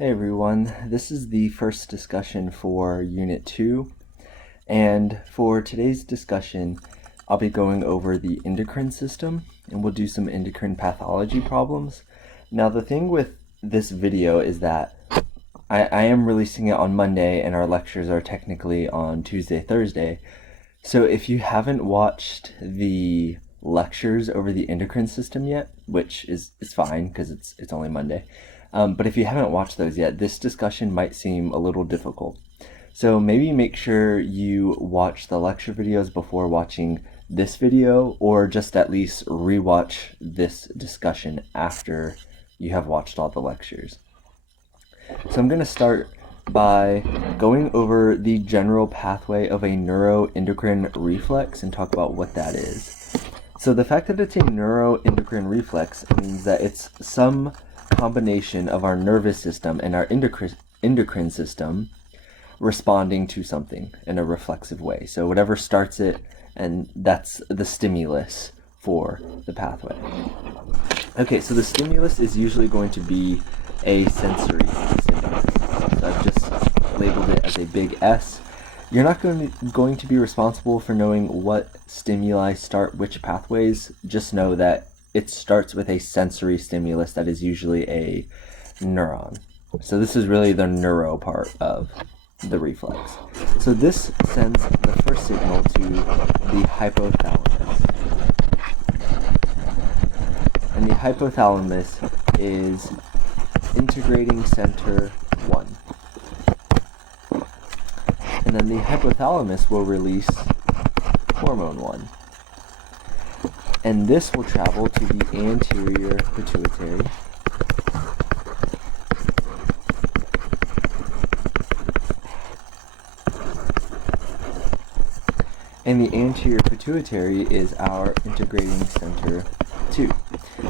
Hey everyone, this is the first discussion for Unit 2, and for today's discussion I'll be going over the endocrine system, and we'll do some endocrine pathology problems. Now the thing with this video is that I am releasing it on Monday and our lectures are technically on Tuesday, Thursday, so if you haven't watched the lectures over the endocrine system yet, which is fine because it's only Monday, but if you haven't watched those yet, this discussion might seem a little difficult. So maybe make sure you watch the lecture videos before watching this video, or just at least rewatch this discussion after you have watched all the lectures. So I'm going to start by going over the general pathway of a neuroendocrine reflex and talk about what that is. So the fact that it's a neuroendocrine reflex means that it's some combination of our nervous system and our endocrine system responding to something in a reflexive way. So whatever starts it, and that's the stimulus for the pathway. Okay, so the stimulus is usually going to be a sensory stimulus. So I've just labeled it as a big S. You're not going to be responsible for knowing what stimuli start which pathways. Just know that it starts with a sensory stimulus that is usually a neuron. So this is really the neuro part of the reflex. So this sends the first signal to the hypothalamus. And the hypothalamus is integrating center 1. And then the hypothalamus will release hormone 1. And this will travel to the anterior pituitary. And the anterior pituitary is our integrating center 2.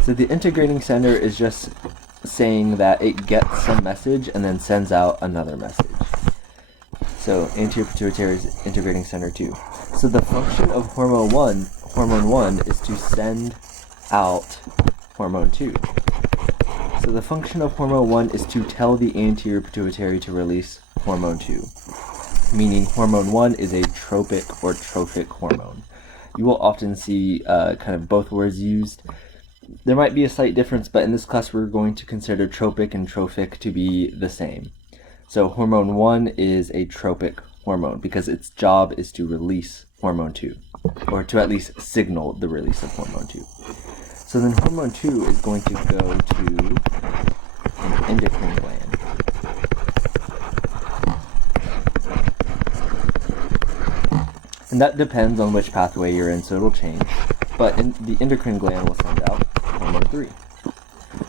So the integrating center is just saying that it gets some message and then sends out another message. So anterior pituitary is integrating center 2. So the function of hormone 1 is to send out hormone 2. So the function of hormone 1 is to tell the anterior pituitary to release hormone 2. Meaning hormone 1 is a tropic or trophic hormone. You will often see kind of both words used. There might be a slight difference, but in this class we're going to consider tropic and trophic to be the same. So hormone 1 is a tropic hormone because its job is to release hormone 2, or to at least signal the release of hormone 2. So then hormone 2 is going to go to an endocrine gland. And that depends on which pathway you're in, so it'll change. But the endocrine gland will send out hormone 3.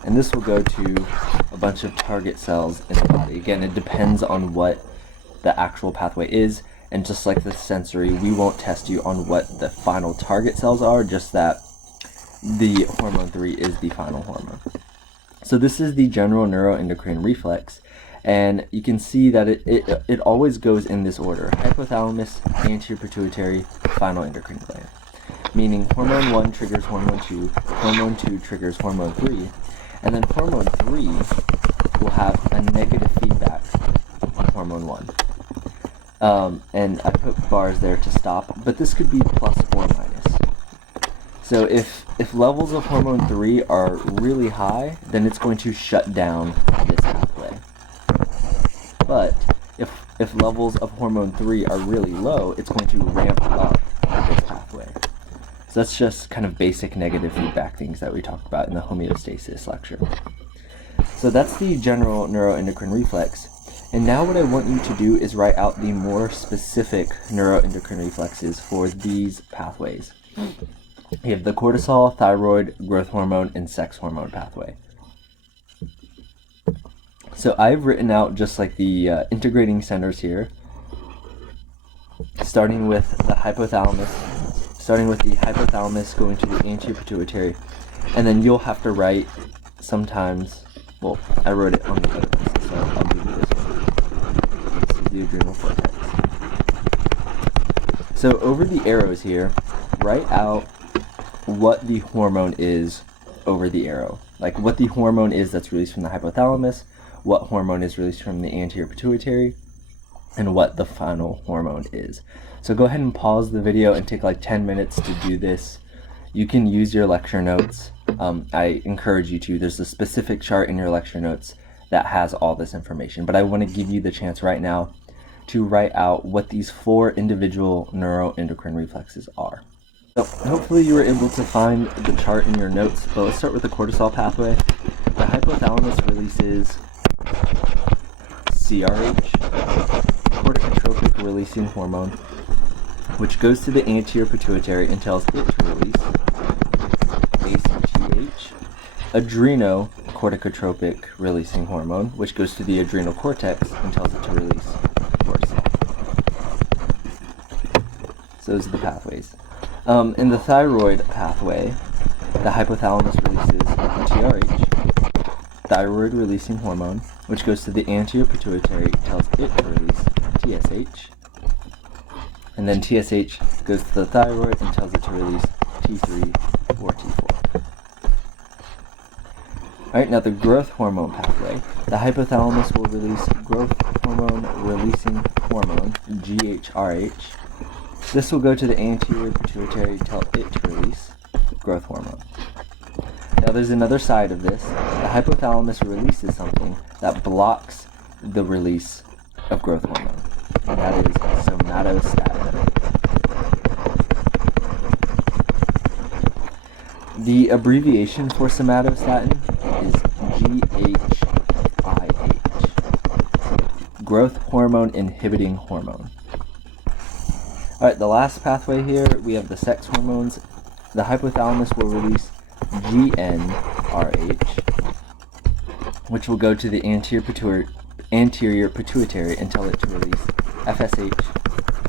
And this will go to a bunch of target cells in the body. Again, it depends on what the actual pathway is. And just like the sensory, we won't test you on what the final target cells are, just that the hormone 3 is the final hormone. So this is the general neuroendocrine reflex. And you can see that it always goes in this order: hypothalamus, anterior pituitary, final endocrine gland. Meaning hormone 1 triggers hormone 2, hormone 2 triggers hormone 3, and then hormone 3 will have a negative feedback on hormone 1. And I put bars there to stop, but this could be plus or minus. So if levels of hormone 3 are really high, then it's going to shut down this pathway. But if levels of hormone 3 are really low, it's going to ramp up this pathway. So that's just kind of basic negative feedback things that we talked about in the homeostasis lecture. So that's the general neuroendocrine reflex. And now what I want you to do is write out the more specific neuroendocrine reflexes for these pathways. You have the cortisol, thyroid, growth hormone, and sex hormone pathway. So I've written out just like the integrating centers here, starting with the hypothalamus going to the anterior pituitary, and then you'll have to write sometimes, well, I wrote it on the other one, so I'll give you this one. This is the adrenal cortex. So over the arrows here, write out what the hormone is over the arrow. Like what the hormone is that's released from the hypothalamus, what hormone is released from the anterior pituitary and what the final hormone is. So go ahead and pause the video and take like 10 minutes to do this. You can use your lecture notes. I encourage you to. There's a specific chart in your lecture notes that has all this information, but I want to give you the chance right now to write out what these 4 individual neuroendocrine reflexes are. So hopefully you were able to find the chart in your notes, but let's start with the cortisol pathway. The hypothalamus releases CRH, corticotropic releasing hormone, which goes to the anterior pituitary and tells it to release ACTH, adrenocorticotropic releasing hormone, which goes to the adrenal cortex and tells it to release cortisol. So those are the pathways. In the thyroid pathway, the hypothalamus releases TRH, thyroid releasing hormone, which goes to the anterior pituitary, tells it to release TSH, and then TSH goes to the thyroid and tells it to release T3 or T4. Alright, now the growth hormone pathway. The hypothalamus will release growth hormone releasing hormone, GHRH. This will go to the anterior pituitary to tell it to release growth hormone. Now there's another side of this. The hypothalamus releases something that blocks the release of growth hormone, and that is somatostatin. The abbreviation for somatostatin is GHIH, growth hormone inhibiting hormone. Alright, the last pathway here, we have the sex hormones. The hypothalamus will release GnRH, which will go to the anterior pituitary and tell it to release FSH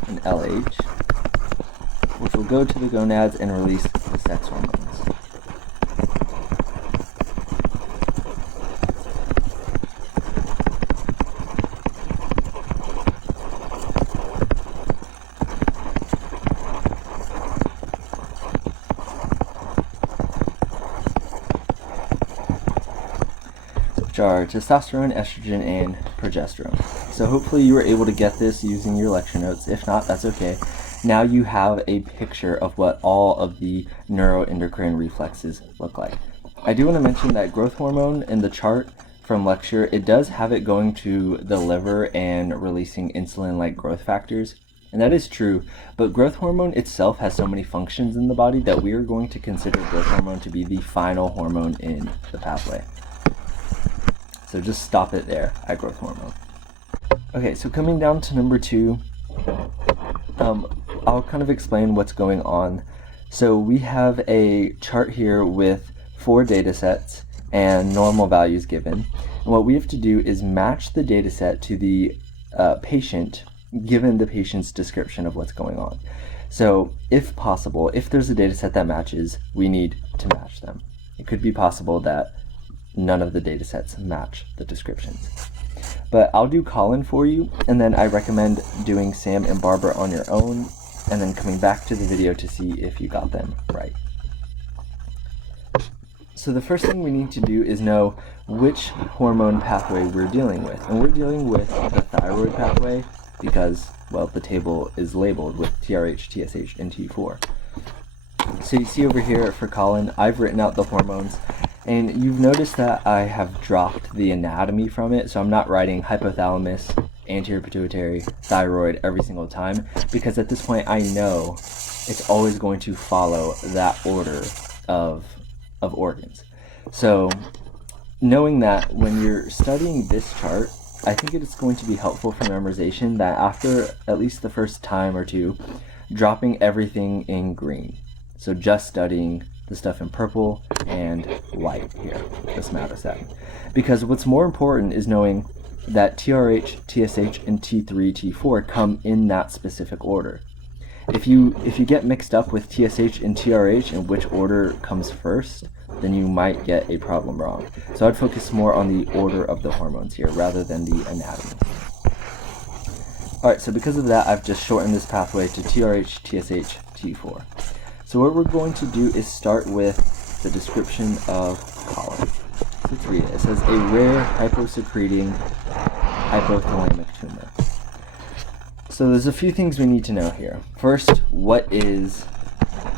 and LH, which will go to the gonads and release the sex hormones. Which are testosterone, estrogen, and progesterone. So hopefully you were able to get this using your lecture notes. If not, that's okay. Now you have a picture of what all of the neuroendocrine reflexes look like. I do want to mention that growth hormone in the chart from lecture, it does have it going to the liver and releasing insulin-like growth factors. And that is true, but growth hormone itself has so many functions in the body that we are going to consider growth hormone to be the final hormone in the pathway. So just stop it there at growth hormone. Okay, so coming down to number 2, I'll kind of explain what's going on. So we have a chart here with 4 data sets and normal values given. And what we have to do is match the data set to the patient, given the patient's description of what's going on. So if possible, if there's a data set that matches, we need to match them. It could be possible that none of the data sets match the descriptions. But I'll do Colin for you, and then I recommend doing Sam and Barbara on your own, and then coming back to the video to see if you got them right. So the first thing we need to do is know which hormone pathway we're dealing with. And we're dealing with the thyroid pathway because, well, the table is labeled with TRH, TSH, and T4. So you see over here for Colin, I've written out the hormones. And you've noticed that I have dropped the anatomy from it, so I'm not writing hypothalamus, anterior pituitary, thyroid every single time, because at this point I know it's always going to follow that order of organs. So knowing that when you're studying this chart, I think it is going to be helpful for memorization that after at least the first time or two, dropping everything in green. So just studying the stuff in purple and white here, the somatostatin. Because what's more important is knowing that TRH, TSH, and T3, T4 come in that specific order. If you get mixed up with TSH and TRH and which order comes first, then you might get a problem wrong. So I'd focus more on the order of the hormones here rather than the anatomy. Alright, so because of that, I've just shortened this pathway to TRH, TSH, T4. So what we're going to do is start with the description of Colin. So let's read it. It says a rare hyposecreting hypothalamic tumor. So there's a few things we need to know here. First, what is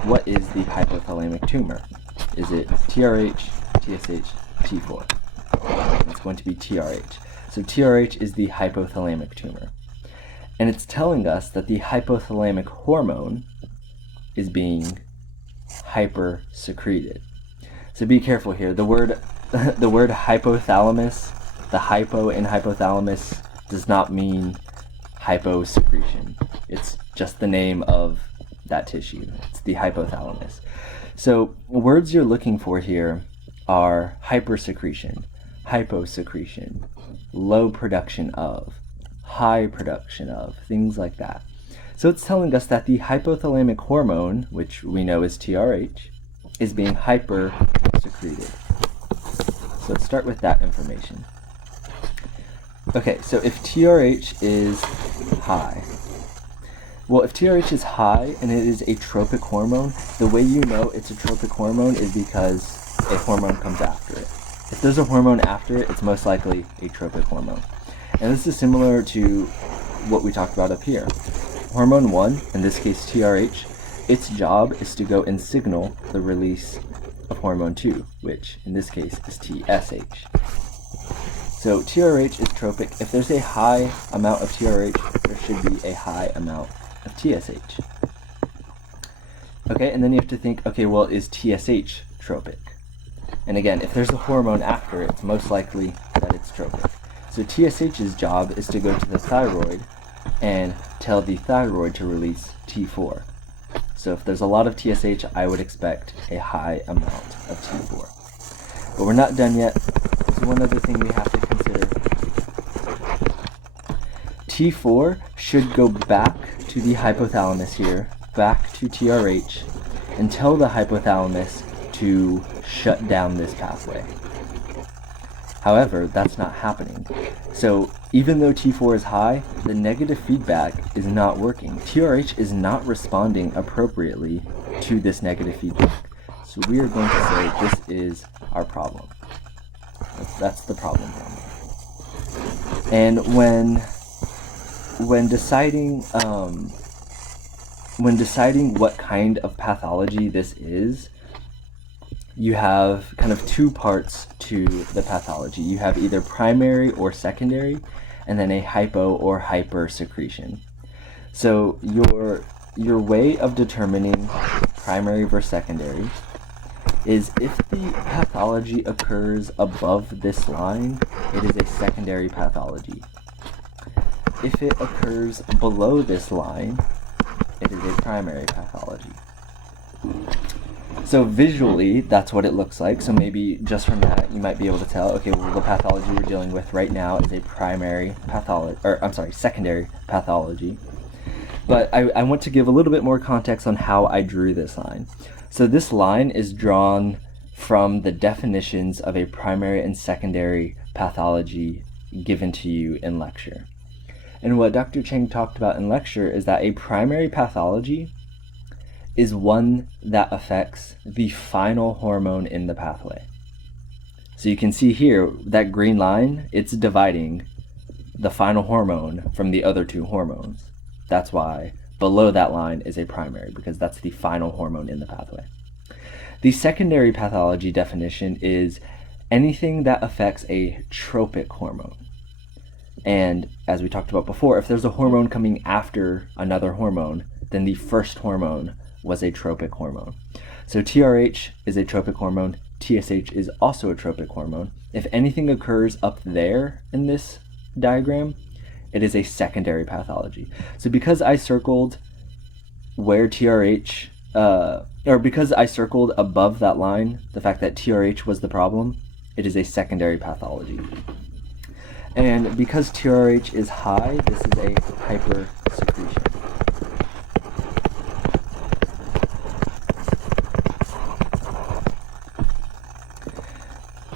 the hypothalamic tumor? Is it TRH, TSH, T4? It's going to be TRH. So TRH is the hypothalamic tumor. And it's telling us that the hypothalamic hormone is being hypersecreted. So be careful here. The word hypothalamus, the hypo in hypothalamus does not mean hyposecretion. It's just the name of that tissue. It's the hypothalamus. So words you're looking for here are hypersecretion, hyposecretion, low production of, high production of, things like that. So it's telling us that the hypothalamic hormone, which we know is TRH, is being hypersecreted. So let's start with that information. Okay, so if TRH is high, well, if TRH is high and it is a tropic hormone, the way you know it's a tropic hormone is because a hormone comes after it. If there's a hormone after it, it's most likely a tropic hormone. And this is similar to what we talked about up here. Hormone 1, in this case TRH, its job is to go and signal the release of hormone 2, which in this case is TSH. So TRH is tropic. If there's a high amount of TRH, there should be a high amount of TSH. Okay, and then you have to think, okay, well, is TSH tropic? And again, if there's a hormone after it, it's most likely that it's tropic. So TSH's job is to go to the thyroid and tell the thyroid to release T4. So if there's a lot of TSH, I would expect a high amount of T4. But we're not done yet. There's one other thing we have to consider. T4 should go back to the hypothalamus here, back to TRH, and tell the hypothalamus to shut down this pathway. However, that's not happening. So even though T4 is high, the negative feedback is not working. TRH is not responding appropriately to this negative feedback. So we are going to say this is our problem. That's the problem. And when deciding what kind of pathology this is, you have kind of two parts to the pathology. You have either primary or secondary, and then a hypo or hyper secretion. So your way of determining primary versus secondary is if the pathology occurs above this line, it is a secondary pathology. If it occurs below this line, it is a primary pathology. So visually, that's what it looks like. So maybe just from that, you might be able to tell, okay, well, the pathology we're dealing with right now is a secondary pathology. But I want to give a little bit more context on how I drew this line. So this line is drawn from the definitions of a primary and secondary pathology given to you in lecture. And what Dr. Cheng talked about in lecture is that a primary pathology is one that affects the final hormone in the pathway. So you can see here, that green line, it's dividing the final hormone from the other two hormones. That's why below that line is a primary, because that's the final hormone in the pathway. The secondary pathology definition is anything that affects a tropic hormone. And as we talked about before, if there's a hormone coming after another hormone, then the first hormone was a tropic hormone. So TRH is a tropic hormone, TSH is also a tropic hormone. If anything occurs up there in this diagram, it is a secondary pathology. So because I circled where TRH, or because I circled above that line, the fact that TRH was the problem, it is a secondary pathology. And because TRH is high, this is a hypersecretion.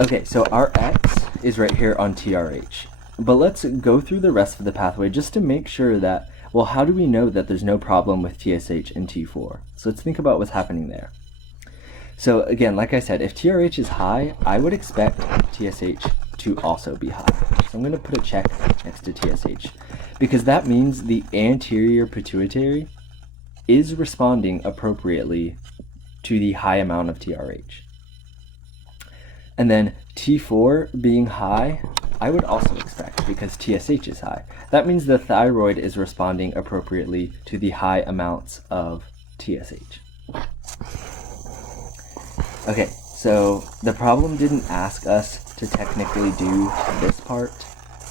Okay, so our X is right here on TRH. But let's go through the rest of the pathway just to make sure that, well, how do we know that there's no problem with TSH and T4? So let's think about what's happening there. So again, like I said, if TRH is high, I would expect TSH to also be high. So I'm going to put a check next to TSH because that means the anterior pituitary is responding appropriately to the high amount of TRH. And then T4 being high, I would also expect because TSH is high. That means the thyroid is responding appropriately to the high amounts of TSH. Okay, so the problem didn't ask us to technically do this part,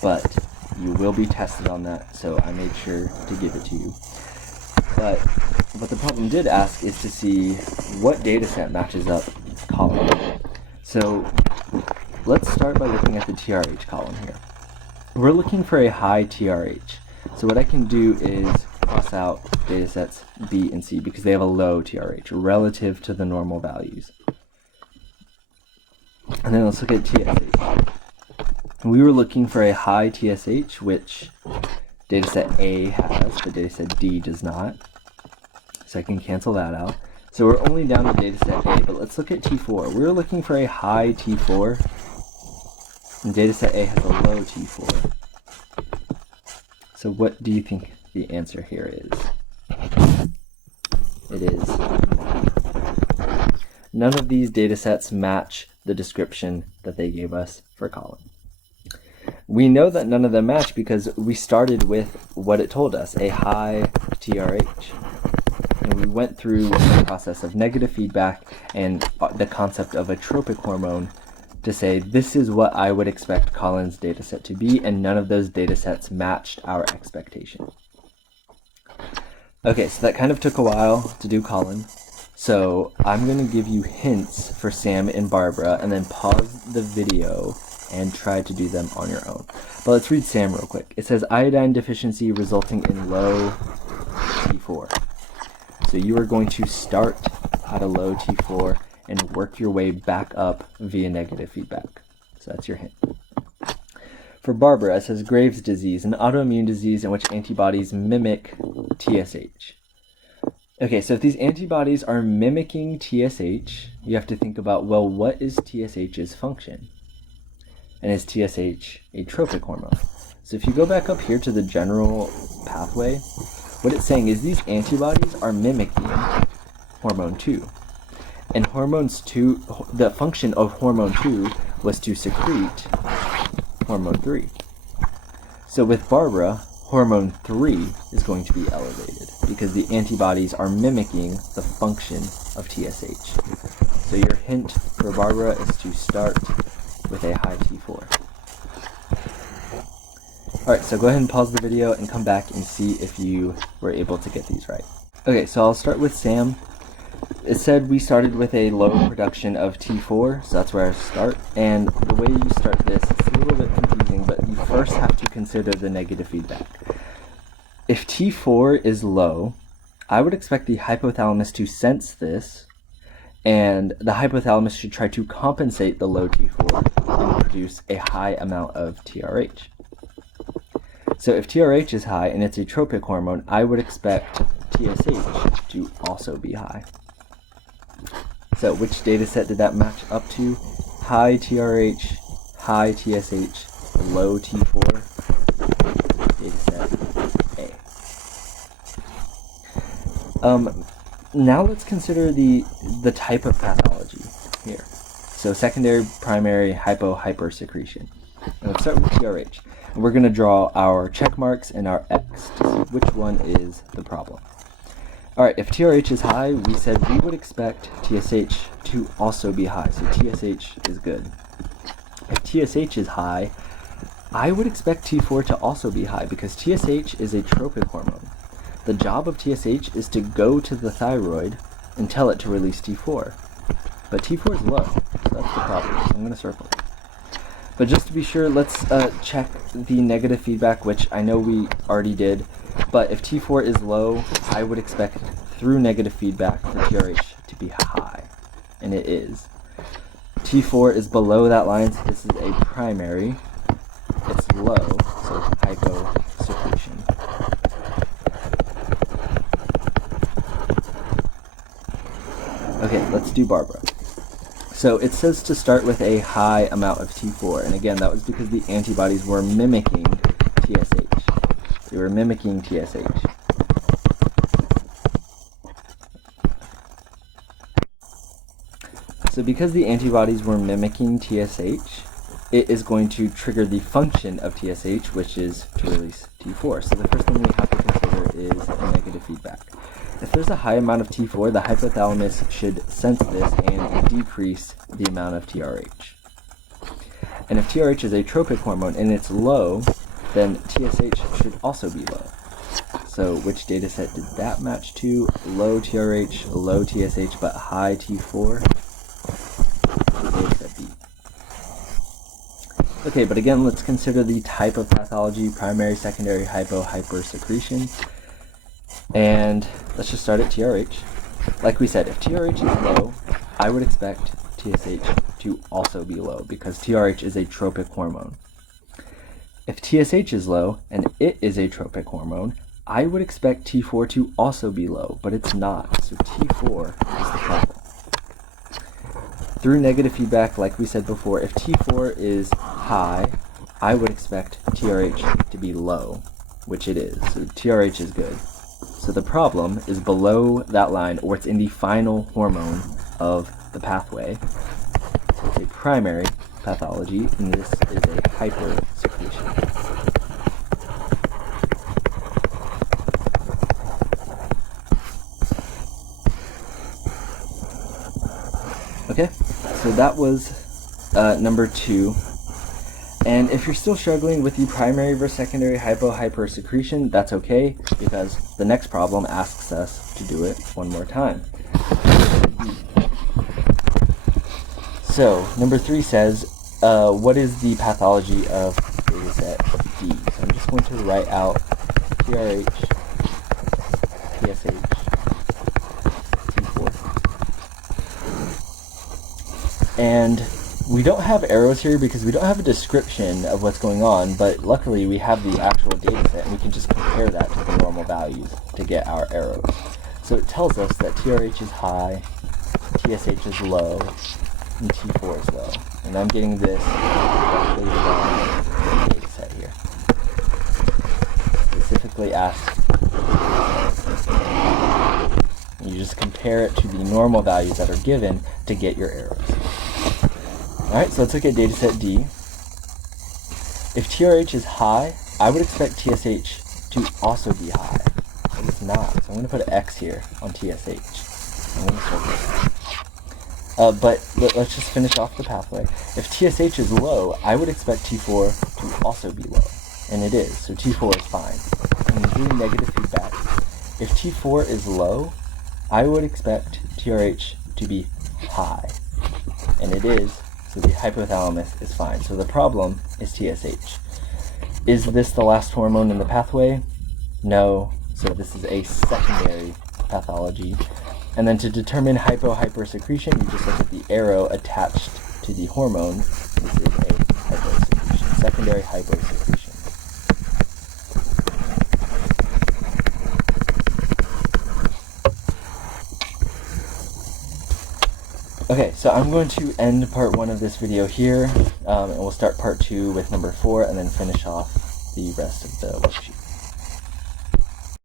but you will be tested on that, so I made sure to give it to you. But what the problem did ask is to see what data set matches up column. So let's start by looking at the TRH column here. We're looking for a high TRH. So what I can do is cross out data sets B and C because they have a low TRH relative to the normal values. And then let's look at TSH. We were looking for a high TSH, which dataset A has, but dataset D does not. So I can cancel that out. So we're only down to dataset A, but let's look at T4. We're looking for a high T4, and dataset A has a low T4. So what do you think the answer here is? It is none of these datasets match the description that they gave us for colon. We know that none of them match because we started with what it told us, a high TRH. And we went through the process of negative feedback and the concept of a tropic hormone to say this is what I would expect Colin's dataset to be, and none of those datasets matched our expectation. Okay, so that kind of took a while to do Colin. So I'm going to give you hints for Sam and Barbara and then pause the video and try to do them on your own. But let's read Sam real quick. It says iodine deficiency resulting in low T4. So you are going to start at a low T4 and work your way back up via negative feedback. So that's your hint. For Barbara, it says Graves' disease, an autoimmune disease in which antibodies mimic TSH. Okay, so if these antibodies are mimicking TSH, you have to think about, well, what is TSH's function? And is TSH a tropic hormone? So if you go back up here to the general pathway, what it's saying is these antibodies are mimicking hormone 2. And hormones 2, the function of hormone 2 was to secrete hormone 3. So with Barbara, hormone 3 is going to be elevated because the antibodies are mimicking the function of TSH. So your hint for Barbara is to start with a high T4. Alright, so go ahead and pause the video and come back and see if you were able to get these right. Okay, so I'll start with Sam. It said we started with a low production of T4, so that's where I start. And the way you start this, it's a little bit confusing, but you first have to consider the negative feedback. If T4 is low, I would expect the hypothalamus to sense this, and the hypothalamus should try to compensate the low T4 and produce a high amount of TRH. So if TRH is high and it's a tropic hormone, I would expect TSH to also be high. So which data set did that match up to? High TRH, high TSH, low T4, data set A. Now let's consider the type of pathology here. So secondary, primary, hypersecretion. And let's start with TRH. And we're going to draw our check marks and our X to see which one is the problem. Alright, if TRH is high, we said we would expect TSH to also be high, so TSH is good. If TSH is high, I would expect T4 to also be high because TSH is a tropic hormone. The job of TSH is to go to the thyroid and tell it to release T4. But T4 is low, so that's the problem, so I'm going to circle it. But just to be sure, let's check the negative feedback, which I know we already did. But if T4 is low, I would expect through negative feedback for TRH to be high, and it is. T4 is below that line, so this is a primary. It's low, so hyposecretion. Okay, let's do Barbara. So it says to start with a high amount of T4, and again, that was because the antibodies were mimicking TSH. They were mimicking TSH. So because the antibodies were mimicking TSH, it is going to trigger the function of TSH, which is to release T4. So the first thing we have to consider is negative feedback. If there's a high amount of T4, the hypothalamus should sense this and decrease the amount of TRH. And if TRH is a tropic hormone and it's low, then TSH should also be low. So which data set did that match to? Low TRH, low TSH, but high T4? Data set B. Okay, but again, let's consider the type of pathology: primary, secondary, hypersecretion. And let's just start at TRH. Like we said, if TRH is low, I would expect TSH to also be low because TRH is a tropic hormone. If TSH is low and it is a tropic hormone, I would expect T4 to also be low, but it's not. So T4 is the problem. Through negative feedback, like we said before, if T4 is high, I would expect TRH to be low, which it is. So TRH is good. So the problem is below that line, or it's in the final hormone of the pathway. So it's a primary pathology, and this is a hypersecretion. Okay, so that was number 2. And if you're still struggling with the primary versus secondary hypersecretion, that's okay, because the next problem asks us to do it one more time. So, number 3 says, what is the pathology of data set D? So I'm just going to write out TRH, TSH, T4. And we don't have arrows here because we don't have a description of what's going on, but luckily we have the actual data set and we can just compare that to the normal values to get our arrows. So it tells us that TRH is high, TSH is low, and T4 is low. And I'm getting this directly from the data set here. Specifically asks, and you just compare it to the normal values that are given to get your arrows. Alright, so let's look at data set D. If TRH is high, I would expect TSH to also be high. But it's not. So I'm going to put an X here on TSH. I'm going to circle it. But let's just finish off the pathway. If TSH is low, I would expect T4 to also be low. And it is. So T4 is fine. And through negative feedback, if T4 is low, I would expect TRH to be high. And it is. So the hypothalamus is fine. So the problem is TSH. Is this the last hormone in the pathway? No. So this is a secondary pathology. And then to determine hypersecretion, you just look at the arrow attached to the hormone. This is a hypersecretion, secondary hypersecretion. Okay, so I'm going to end part 1 of this video here, and we'll start part 2 with number 4, and then finish off the rest of the worksheet.